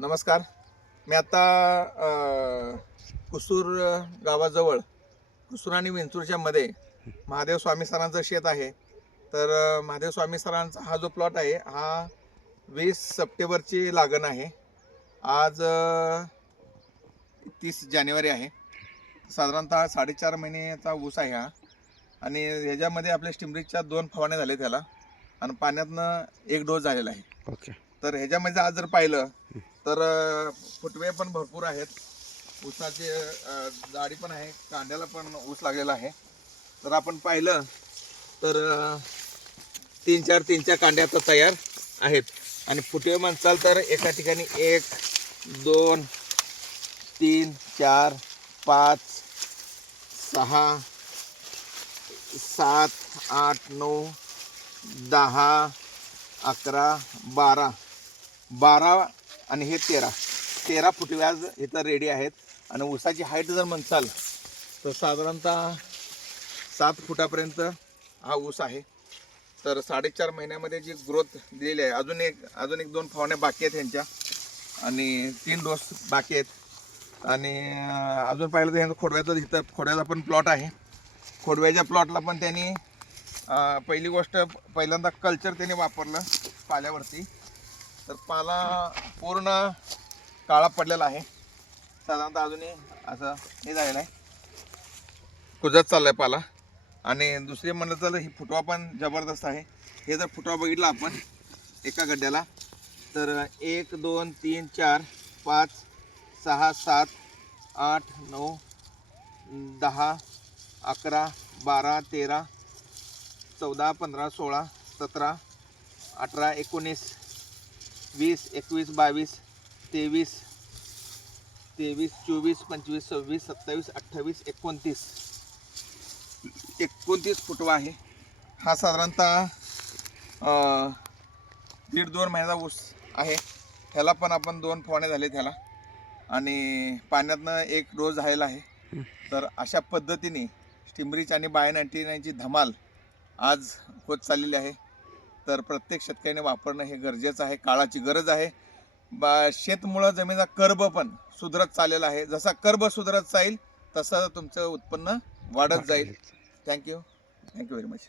नमस्कार. मी आता कुसूर गावाजवळ कुसूर आणि विंचूरच्या मध्ये महादेव स्वामी सरांचं शेत आहे. तर महादेव स्वामी सरांचा हा जो प्लॉट आहे हा 20 सप्टेंबरची लागण आहे. आज 30 जानेवारी आहे. साधारणतः 4.5 महिन्याचा ऊस आहे हा. आणि ह्याच्यामध्ये आपल्या स्टिमरीच्या 2 फवारण्या झाल्या त्याला आणि पाण्यातनं 1 डोस झालेला आहे. ओके. तर ह्याच्यामध्ये आज जर पाहिलं तर फुटवे पण भरपूर आहेत. ऊसाचे जाडी पण आहे, कांड्याला पण ऊस लागलेला आहे. तर आपण पाहिलं तर 3-4 कांड्या आता तयार आहेत. आणि फुटवे म्हणसाल तर एका ठिकाणी 1 2 3 4 5 6 7 8 9 10 11 12 आणि हे 13 फुटवे आज इथं रेडी आहेत. आणि ऊसाची हाईट जर म्हणसाल तर साधारणतः 7 फुटापर्यंत हा ऊस आहे. तर 4.5 महिन्यामध्ये जी ग्रोथ दिलेली आहे, अजून एक 2 फवारण्या बाकी आहेत ह्यांच्या आणि 3 डोस बाकी आहेत. आणि अजून पाहिलं तर ह्यांचं खोडव्याचा पण प्लॉट आहे. खोडव्याच्या प्लॉटला पण त्यांनी पहिली गोष्ट पहिल्यांदा कल्चर त्यांनी वापरलं पाल्यावरती. तर पाला पूर्ण काळा पडलेला आहे. साधारणतः अजूनही असं हे झालेलं आहे, कुजत चाललाय पाला. आणि दुसरी म्हणलं तर ही फुटवा पण जबरदस्त आहे. हे जर फुटवा बघितला आपण एका गड्ड्याला तर 1 2 3 4 5 6 7 8 9 10 11 12 13 14 15 16 17 18 19 20 21 22 23 24 25 26 27 28 29 फुटवा आहे हा. साधारणतः 1.5-2 महिन्याचा ऊस आहे. ह्याला पण आपण 2 फवारण्या झाले त्याला आणि पाण्यातनं 1 डोस झालेला आहे. तर अशा पद्धतीने स्टिमरीच आणि बायो 99ची धमाल आज होत चाललेली आहे. तर प्रत्येक शेतकऱ्याने वापरणं हे गरजेचं आहे, काळाची गरज आहे. शेतमुळं जमिनीचा कर्ब पण सुधारत चाललेला आहे. जसा कर्ब सुधारत जाईल तसं तुमचं उत्पन्न वाढत जाईल. Thank you very much.